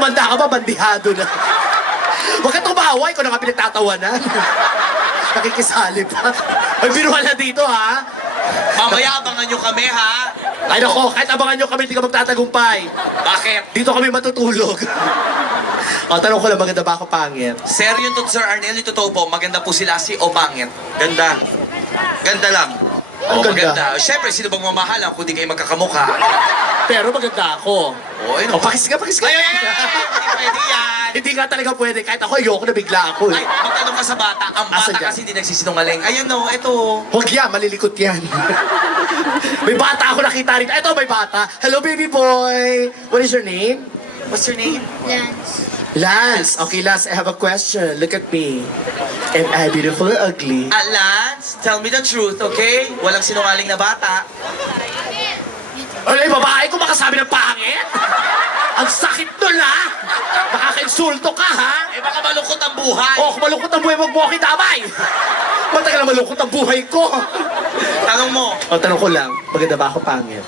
tumanda ka ba, bandihado na. Huwag ka tumawa, ikaw na nga pinagtatawa na. Nakikisali pa. Ay, biruhan na dito, ha? Mamaya abangan nyo kami, ha? Ay, nako, kahit abangan nyo kami, hindi ka magtatagumpay. Bakit? Dito kami matutulog. O, tanong ko lang, maganda ba ako pangit? Sir, yung Sir Arnel, yung totoo po, maganda po sila si o pangit? Ganda. Ganda lang. Ang ganda. Maganda. Siyempre, sino bang mamahalan kung di kayo magkakamukha? Pero maganda ako. Ayun. O, pakis ka. Ay, ay, ay, ay, hindi pwede yan. Hindi nga talaga pwede. Kahit ako, ayoko na bigla ako. Ay, magtanong ka sa bata. Ang bata Asan dyan? kasi hindi nagsisinungaling. Ayan o, ito. Huwag yan, malilikot yan. May bata ako nakita rin. Ito, may bata. Hello, baby boy. What is your name? What's your name? Lance. Lance. Okay, Lance, I have a question. Look at me. Am I beautiful or ugly? Lance, tell me the truth, okay? Walang sinungaling na bata. Ay, babae ko makasabi ng pangit? Ang sakit nun, ha? Nakaka-insulto ka, ha? Eh baka malungkot ang buhay. Oh, kung malungkot ang buhay, wag mo ako itamay. Matagal na malungkot ang buhay ko. Tanong mo. O, tanong ko lang, maganda ba ako pangit?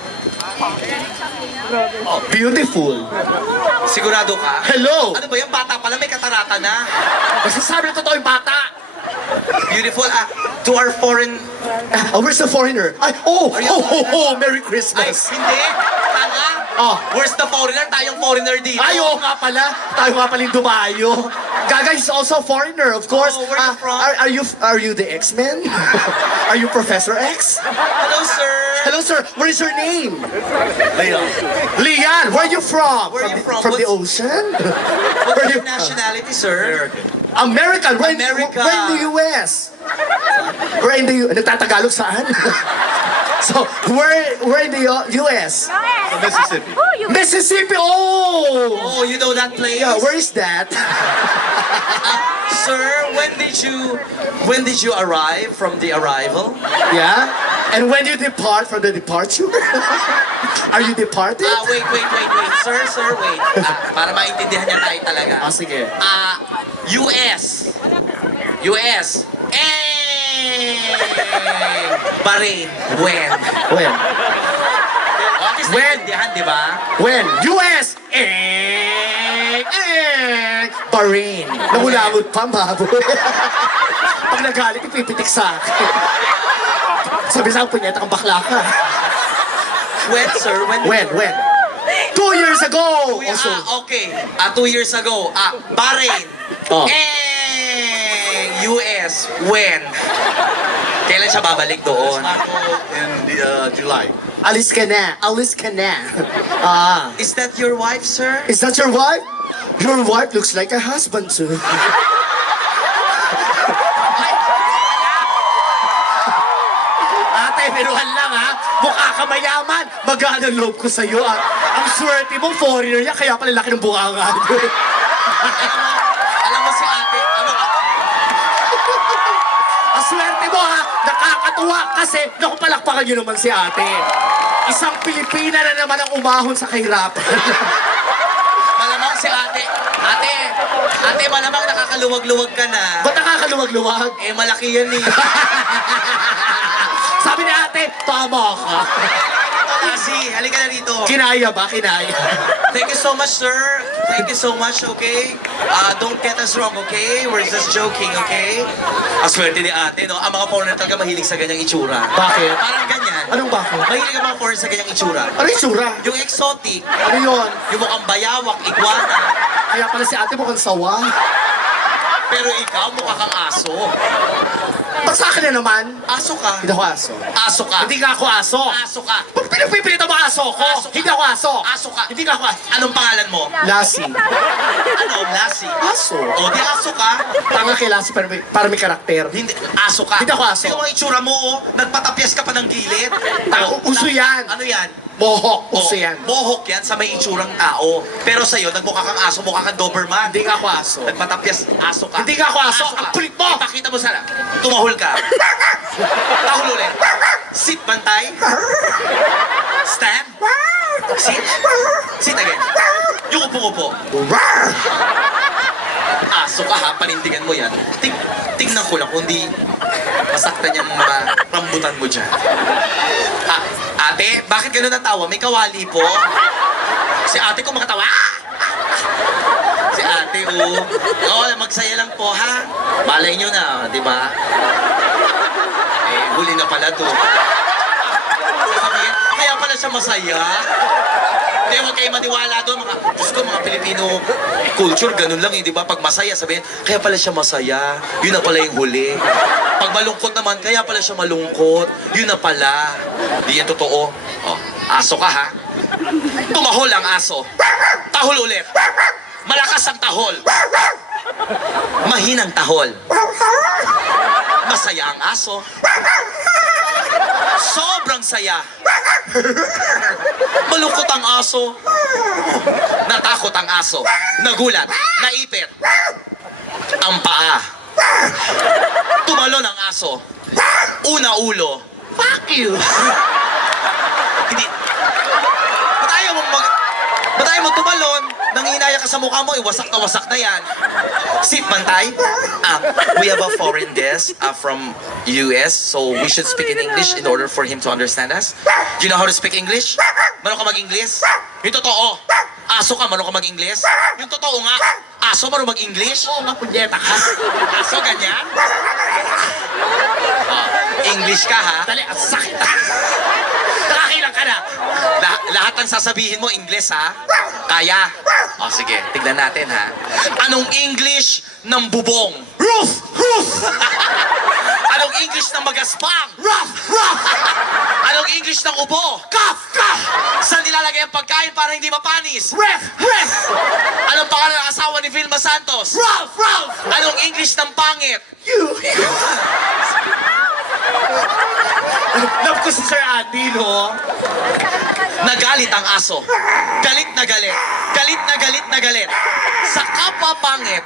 Oh, beautiful. Sigurado ka? Hello! Ano ba yung bata pala may katarata na? Masasabi na totoo yung bata. Beautiful. To our foreign... Oh, where's the foreigner? Ay, Merry Ay, Christmas. hindi. Tanga. Oh. Where's the foreigner? Tayong foreigner dito. Ay, oo nga pala. Tayo nga pala yung dumayo. Gaga is also a foreigner, of course. Oh, where you from? Are you the X-Men? Are you Professor X? Hello, sir. Hello, sir. What is your name? Leon. Leon, where are you from? Where are you from? From the ocean? What's your nationality, sir? American. We're America. We're in the US. We're in the Nagtatagalog saan? So, we're in the US. Mississippi. Mississippi, oh! Oh, you know that place? Yeah, where is that? Sir, when did you arrive from the arrival? Yeah? And when you depart from the departure? Are you departed? Wait. Sir, wait. Para maintindihan niya tayo talaga. Sige. US. US. Bahrain. When? When? At least When? naiintindihan, di ba? When? US! Bahrain. Nangulangot pa, mabo. Pag nagalit, ipipitik sa akin. Sabi sa akin, punyeta kang bakla ka. When, sir? When? 2 years ago! Also, Okay. 2 years ago. Bahrain. Oh. US. When? Kailan siya babalik doon? In July. alis ka na. Is that your wife, sir? Is that your wife? Your wife looks like a husband too. Ate, biruhan lang ha. Mukha ka mayaman. Magana loob ko sa'yo ha. Ang swerte mo, foreigner niya, kaya pala laki ng bunganga niyo. Alam mo si ate, Ang swerte mo ha. Nakakatuwa kasi naku, palakpakan niyo naman si ate. Isang Pilipina na naman ang umahon sa kahirapan. malamang si ate. Ate, malamang nakakaluwag-luwag ka na. Ba't nakakaluwag-luwag? Eh, malaki yan eh. Sabi ni ate, tama ka. Kasi, halika na dito. Kinaya ba? Kinaya. Thank you so much, sir. Thank you so much, okay? Don't get us wrong, okay? We're just joking, okay? Ang swerte ni ate, no? Ang mga foreigner talaga mahilig sa ganyang itsura. Bakit? Parang ganyan. Anong bakit? Mahilig ang mga foreigner sa ganyang itsura. Ano yung sura? Yung exotic, Ano yun? yung mukhang bayawak, iguana. Kaya pala si ate mukhang sawa. Pero ikaw, mukha kang aso. Pag sa akin na naman, Aso ka. hindi ako aso. Aso ka. Hindi nga ako aso. Aso ka. Pag pinagpipilitan mo aso ko, Aso ka. hindi ako aso. Aso ka. Hindi nga ako aso. Anong pangalan mo? Lassie. Ano, Lassie? Aso. O, di aso ka. Tama kay Lassie para may karakter. Hindi, aso ka. Hindi ako aso. Tingnan mo ang itsura mo, oh. Nagpatapyas ka pa ng gilid. Uso yan. Ano yan? Mohawk. Uso Oh, yan. Mohawk yan sa may itsurang tao. Pero sa'yo, nagmukha kang aso, mukha kang Doberman. Hindi nga ako aso. Nagpatapyas, aso ka. Hindi nga ako aso. Ang kulit mo. Ipakita mo sana. Tumahol ka. Tahol ulit. Sit, bantay. Stand. Sit. Sit again. Yung upo-upo. Aso ka ha, panindigan mo yan. Tignan ko lang kung di masaktan yung mga rambutan mo dyan. Ate, bakit gano'n natawa? May kawali po? Si ate ko makatawa. oo. Oo, magsaya lang po, ha? Malay nyo na, di ba? Eh, huli na pala to. Sasabihin, kaya pala siya masaya. Hindi, huwag kayo maniwala doon. Diyos ko, mga Pilipino culture, ganun lang eh, di ba? Pag masaya, sabihin, kaya pala siya masaya. Yun na pala yung huli. Pag malungkot naman, kaya pala siya malungkot. Yun na pala. Di yan totoo. Oh, aso ka, ha? Tumahol ang aso. Tahol ulit. Malakas ang tahol. Mahinang tahol. Masaya ang aso. Sobrang saya. Malungkot ang aso. Natakot ang aso. Nagulat. Naipit. Ang paa. Tumalon ang aso. Una ulo. Fuck you. Hindi. Ba't ayaw mo tumalon? Nanginaya ka sa mukha mo, wasak na yan. Sit, Mantay. We have a foreign guest from US, so we should speak in English in order for him to understand us. Do you know how to speak English? Marunong ka mag-English? Yung totoo. Aso ka, marunong ka mag-English? Yung totoo nga. Aso, marunong mag-English? Oo nga, punyeta ka. Aso, ganyan? English ka, ha? Dali, ang sakit. Nakakilang ka na. Lahat ng sasabihin mo, English, ha? Kaya? O, sige, tignan natin, ha? Anong English ng bubong? Roof! Roof! Anong English ng magaspang? Rough! Rough! Anong English ng ubo? Cough! Cough! Saan nilalagay ang pagkain para hindi mapanis? Ref! Ref! Anong pangalan ng asawa ni Vilma Santos? Ralph! Ralph! Anong English ng pangit? You! Love ko si Sir Andy, no? Nagalit ang aso. Galit na galit. Galit na galit na galit. Sa kapwa pangit.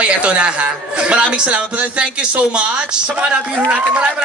Oy, eto na, ha? Maraming salamat. Thank you so much. Sa mga nabiro natin, maraming